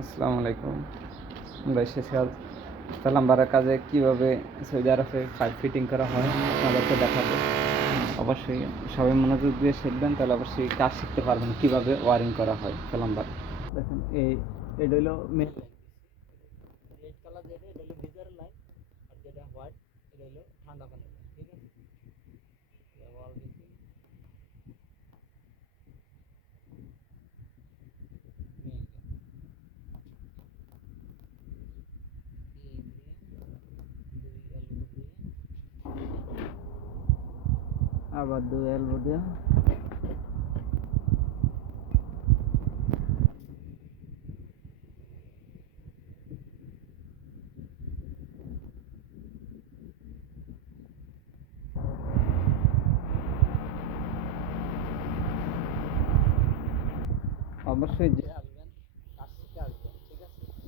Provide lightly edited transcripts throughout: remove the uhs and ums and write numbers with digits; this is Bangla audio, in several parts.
আসসালামু আলাইকুম। আমরা এসেছি আজ প্লাম্বারের কাজে কীভাবে সৌদি আরবে পাইপ ফিটিং করা হয় আপনাদেরকে দেখাবো। অবশ্যই সবাই মনোযোগ দিয়ে শিখবেন, তাহলে অবশ্যই কাজ শিখতে পারবেন কীভাবে ওয়ারিং করা হয় প্লাম্বার। দেখেন এটা হলো মেন লাইন, রেড কালার যেটা এটা হলো গিজারের লাইন, আর যেটা হোয়াইট এটা হলো ঠান্ডা পানির লাইন। ঠিক আছে, ওয়াল দিচ্ছি মেইন আবার 2 এলবো দিয়ে অবশ্যই যে আসবেন কাজ শিখে আসবেন। ঠিক আছে, ঠিক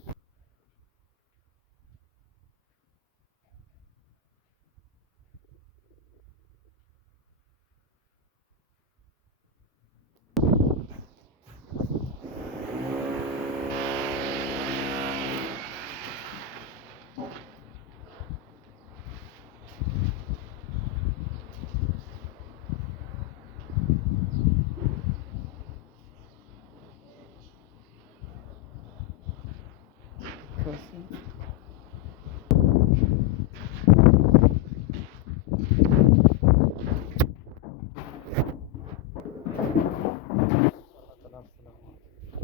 আছে।